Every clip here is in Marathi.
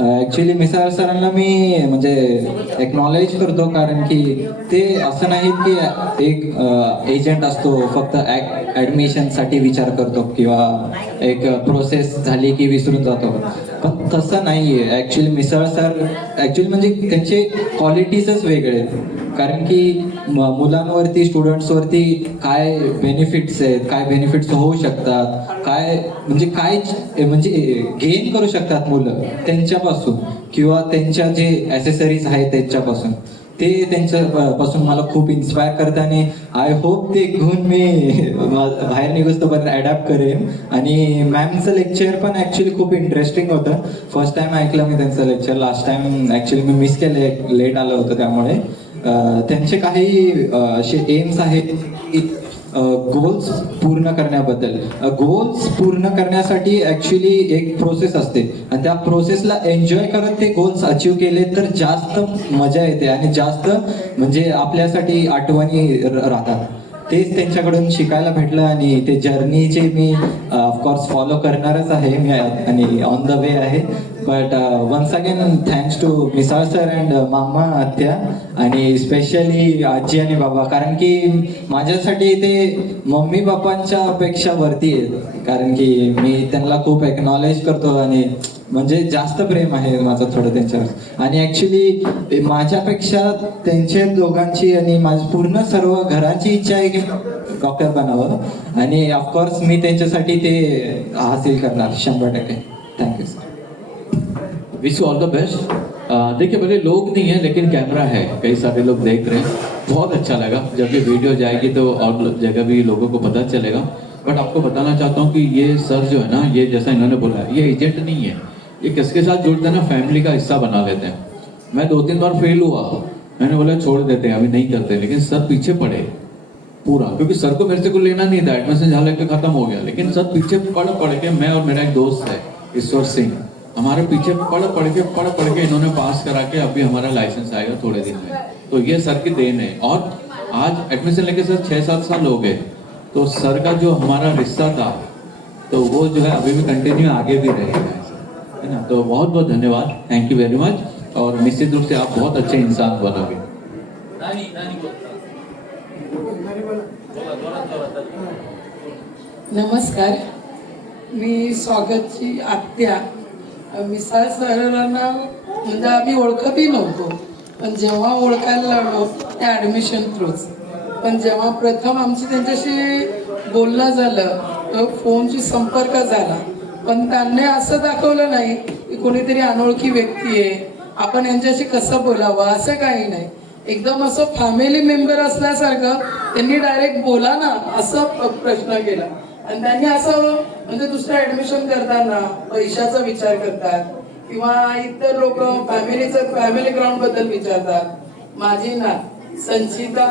ऍक्च्युली मिसाळ सरांना मी म्हणजे एक्नॉलेज करतो, कारण की ते असं नाही की एक एजंट असतो फक्त ऍडमिशनसाठी विचार करतो किंवा एक प्रोसेस झाली की विसरून जातो, पण तसं नाहीये. ऍक्च्युली मिसाळ सर ऍक्च्युली म्हणजे त्यांचे क्वालिटीजच वेगळे आहेत. कारण की मुलांवरती स्टुडंट्सवरती काय बेनिफिट्स आहेत, काय बेनिफिट्स होऊ शकतात, काय म्हणजे गेन करू शकतात मुलं त्यांच्यापासून, किंवा त्यांच्या जे ॲसेसरीज आहेत त्यांच्यापासून, ते त्यांच्या पासून मला खूप इन्स्पायर करतं. आणि आय होप ते घेऊन मी बाहेर निघोस्तोपर्यंत अडॅप्ट करेन. आणि मॅमचं लेक्चर पण ॲक्च्युली खूप इंटरेस्टिंग होतं. फर्स्ट टाइम ऐकलं मी त्यांचं लेक्चर. लास्ट टाइम ॲक्च्युली मी मिस केले, लेट आलं होतं त्यामुळे. त्यांचे काही असे एम्स आहेत की गोल्स पूर्ण करण्याबद्दल. गोल्स पूर्ण करण्यासाठी ॲक्च्युली एक प्रोसेस असते, आणि त्या प्रोसेसला एन्जॉय करत ते गोल्स अचीव केले तर जास्त मजा येते आणि जास्त म्हणजे आपल्यासाठी आठवणी राहतात. तेच त्यांच्याकडून शिकायला भेटलं, आणि ते जर्नीचे मी ऑफकोर्स फॉलो करणारच आहे मी, आणि ऑन द वे आहे. But once again thanks to Misal sir and मामा आत्या, आणि स्पेशली आजी आणि बाबा, कारण की माझ्यासाठी ते मम्मी पप्पांच्या पेक्षा वरती आहेत. कारण की मी त्यांना खूप एक्नॉलेज करतो, आणि म्हणजे जास्त प्रेम आहे माझं थोडं त्यांच्यावर. आणि ॲक्च्युली माझ्यापेक्षा त्यांच्या दोघांची आणि माझी पूर्ण सर्व घराची इच्छा आहे की डॉक्टर बनावं, आणि ऑफकोर्स मी त्यांच्यासाठी ते हासिल करणार 100%. Thank you sir. Wish you all the best. देखिए बड़े लोग नहीं है लेकिन कैमरा है, कई सारे लोग देख रहे हैं, बहुत अच्छा लगा। जब ये वीडियो जाएगी तो और जगह भी लोगों को पता चलेगा। बट आपको बताना चाहता हूँ कि ये सर जो है ना, ये जैसा इन्होंने बोला है, ये एजेंट नहीं है। ये किसके साथ जुड़ते हैं ना, फैमिली का हिस्सा बना लेते हैं। मैं 2-3 बार फेल हुआ, मैंने बोला छोड़ देते हैं अभी नहीं करते, लेकिन सर पीछे पड़े पूरा, क्योंकि सर को मेरे से कुछ लेना नहीं था, एडमिशन झाले के खत्म हो गया, लेकिन सर पीछे पड़ के, मैं और मेरा एक दोस्त है ईश्वर सिंह, हमारे पीछे पढ़ के इन्होंने पास करा के अभी हमारा लाइसेंस आएगा थोड़े दिन में। तो ये सर की देन है। और आज एडमिशन लेके सर 6-7 साल हो गए, तो सर का जो हमारा रिश्ता था तो वो जो है अभी भी कंटिन्यू आगे भी रहेगा, है ना। तो बहुत बहुत धन्यवाद, थैंक यू वेरी मच। और निश्चित रूप से आप बहुत अच्छे इंसान बनोगे। नमस्कार, मी स्वागतची आत्या. मिसाळ सरांना म्हणजे आम्ही ओळखतही नव्हतो, पण जेव्हा ओळखायला लागलो त्या ॲडमिशन थ्रूच. पण जेव्हा प्रथम आमची त्यांच्याशी बोलणं झालं, फोनशी संपर्क झाला, पण त्यांनी असं दाखवलं नाही की कोणीतरी अनोळखी व्यक्ती आहे, आपण यांच्याशी कसं बोलावं, असं काही नाही. एकदम असं फॅमिली मेंबर असल्यासारखं त्यांनी डायरेक्ट बोला ना असं प्रश्न केला. आणि त्यांनी असं म्हणजे दुसरं ऍडमिशन करताना पैशाचा विचार करतात किंवा इतर लोक फॅमिली ग्राउंड बद्दल विचारतात. माझी ना संचिता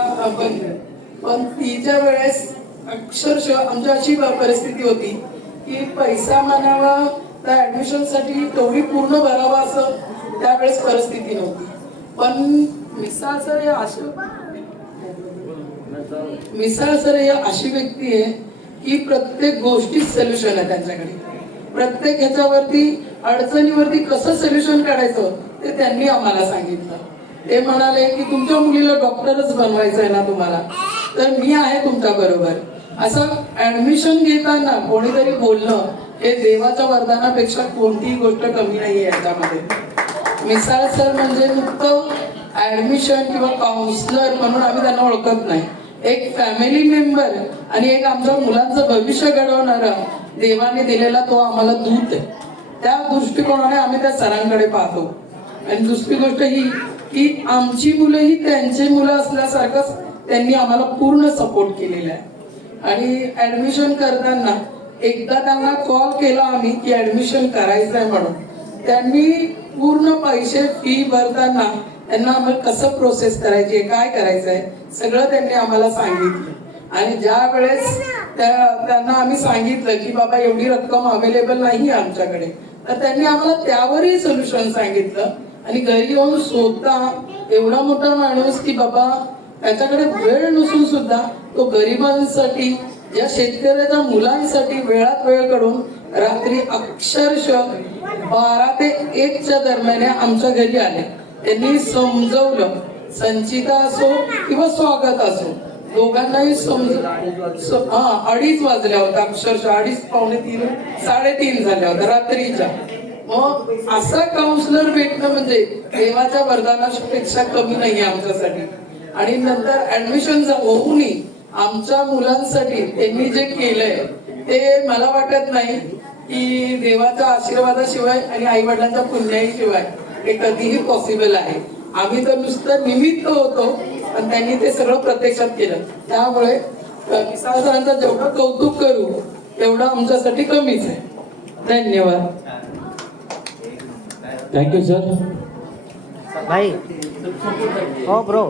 पण तिच्या वेळेस अक्षरशः आमची अशी परिस्थिती होती की पैसा म्हणावा त्या ऍडमिशनसाठी तेवढी पूर्ण भरावा असं त्यावेळेस परिस्थिती नव्हती. पण मिसाळ सर हे अशी व्यक्ती आहे की प्रत्येक गोष्टीत सोल्युशन आहे त्यांच्याकडे. प्रत्येक ह्याच्यावरती अडचणीवरती कसं सोल्युशन काढायचं ते त्यांनी आम्हाला सांगितलं. ते म्हणाले की तुमच्या मुलीला डॉक्टरच बनवायचं आहे ना तुम्हाला, तर मी आहे तुमच्या बरोबर. असं ऍडमिशन घेताना कोणीतरी बोलणं हे देवाच्या वरदानापेक्षा कोणतीही गोष्ट कमी नाही आहे याच्यामध्ये. मिसाळ सर म्हणजे नुकतं ऍडमिशन किंवा काउन्सिलर म्हणून आम्ही त्यांना ओळखत नाही, एक फॅमिली मेंबर आणि एक आमच्या मुलांचं भविष्य घडवणारा देवाने दिलेला तो आम्हाला दूत आहे. त्या दृष्टिकोनाने आम्ही त्या सरांकडे पाहतो. आणि दुसरी गोष्ट ही की आमची मुलं ही त्यांची मुलं असल्यासारखंच त्यांनी आम्हाला पूर्ण सपोर्ट केलेला आहे. आणि ऍडमिशन करताना एकदा त्यांना कॉल केला आम्ही की ऍडमिशन करायचं आहे म्हणून. त्यांनी पूर्ण पैसे फी भरताना त्यांना आम्हाला कसं प्रोसेस करायची आहे, काय करायचं आहे, सगळं त्यांनी आम्हाला सांगितलं. आणि ज्या वेळेस त्यांना आम्ही सांगितलं की बाबा एवढी रक्कम अवेलेबल नाही आहे आमच्याकडे, तर त्यांनी आम्हाला त्यावरही सोल्युशन सांगितलं. आणि घरी येऊन स्वतः एवढा मोठा माणूस की बाबा त्याच्याकडे वेळ नसून सुद्धा तो गरिबांसाठी, या शेतकऱ्याच्या मुलांसाठी वेळात वेळ काढून रात्री अक्षरशः 12 ते 1च्या दरम्यान आमच्या घरी आले. त्यांनी समजवलं, संचिता असो किंवा स्वागत असो, दोघांनाही हा 2:30 वाजल्या होत्या, अक्षरशः 2:30 पावणे 3 3:30 झाल्या होत्या रात्रीच्या. मग असा काउन्सिलर भेटणं म्हणजे देवाच्या वरदानापेक्षा कमी नाहीये आमच्यासाठी. आणि नंतर ऍडमिशन होऊनही आमच्या मुलांसाठी त्यांनी जे केलंय ते मला वाटत नाही की देवाच्या आशीर्वादाशिवाय आणि आई वडिलांच्या पुण्याईशिवाय हे कधीही पॉसिबल आहे. आम्ही तर नुसतं निमित्त होतो पण त्यांनी ते सगळं प्रत्यक्षात केलं. त्यामुळे मिसाळ सरांचं जेवढं कौतुक करू तेवढं आमच्यासाठी कमीच आहे. धन्यवाद. Thank you sir. भाई, ओ ब्रो.